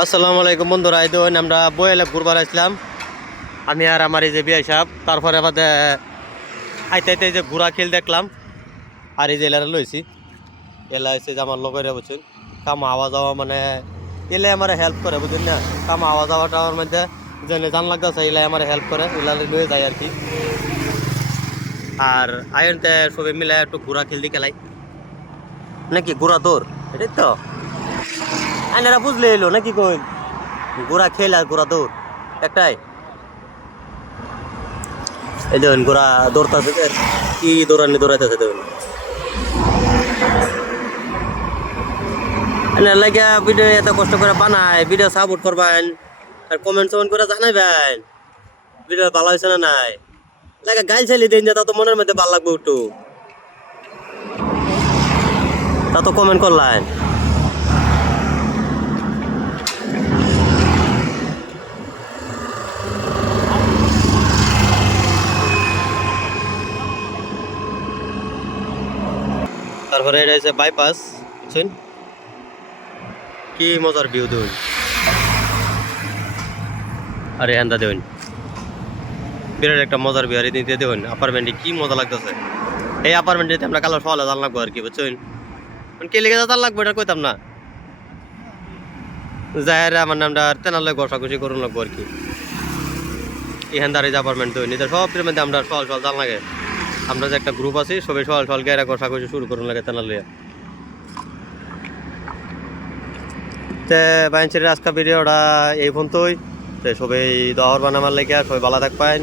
আসসালামু আলাইকুম বন্ধুরা, এই দিন আমরা বইলে ঘুরবার আসলাম। আমি আর আমার এই যে বিআই সাহেব, তারপরে আবার আইতে আইতে এই যে ঘোরা খেল দেখলাম। আর এই যে এলারা লইছি, এলা এসে যে আমার লগরে বুঝছেন কামা আওয়া যাওয়া মানে এলে আমার হেল্প করে বুঝছেন না। কামা আওয়া যাওয়াটা আমার মধ্যে জেনে জান লাগতেছে, এলাই আমার হেল্প করে, এলারে লয়ে যায় আর কি। আর আয়নতে সবাই মিলে একটু ঘোরা খেল দিয়ে খেলাই নাকি, ঘোরা দৌড় এটাই তো আইনারা বুঝলে এলো নাকি কই। ঘোরা খেল আর ঘোরা দৌড় একটাই। এই দেখুন ঘোরা দৌড়তেছে, কি দৌড়ানি দৌড়াইতেছে দেখুন। লাগে ভিডিও এত কষ্ট করে বানায়, ভিডিও সাপোর্ট করবেন আর কমেন্ট সমেন্ট করে জানাবেন ভিডিও ভালো হয়েছে না নাই। লাগে গাইল চাইলে দিন যে তা তো মনের মধ্যে ভালো লাগবে একটু, তা তো কমেন্ট করলেন। তারপরে এটা হচ্ছে বাইপাস, বুঝছেন কি মজার ভিউ দেখুন। আর এখানটা দেখুন বিরাট একটা মজার ভিউ। আর এদিকে দেখুন অ্যাপার্টমেন্টে কি মজা লাগতেছে। এই অ্যাপার্টমেন্টে আমরা কালো সকালে জান লাগবো আর কি, বুঝছেন কে লেগে জান লাগবো এটা কইতাম না। যাই আমার নামটা তেনালে ঘষাঘষি করুন লাগবো আর কি। এখান দাঁড়িয়ে যে অ্যাপার্টমেন্ট দেখুন, এটা সব মধ্যে আমরা সকাল সকাল জান লাগে। আমরা যে একটা গ্রুপ আছি সবাই সকাল সকাল গেরা ঘষাঘষি শুরু করুন লাগে তেনালে। তে বাইনছের আজকে ভিডিওটা এই পর্যন্তই। সবাই দহর বানাবার লেগে সবাই ভালো থাকবেন।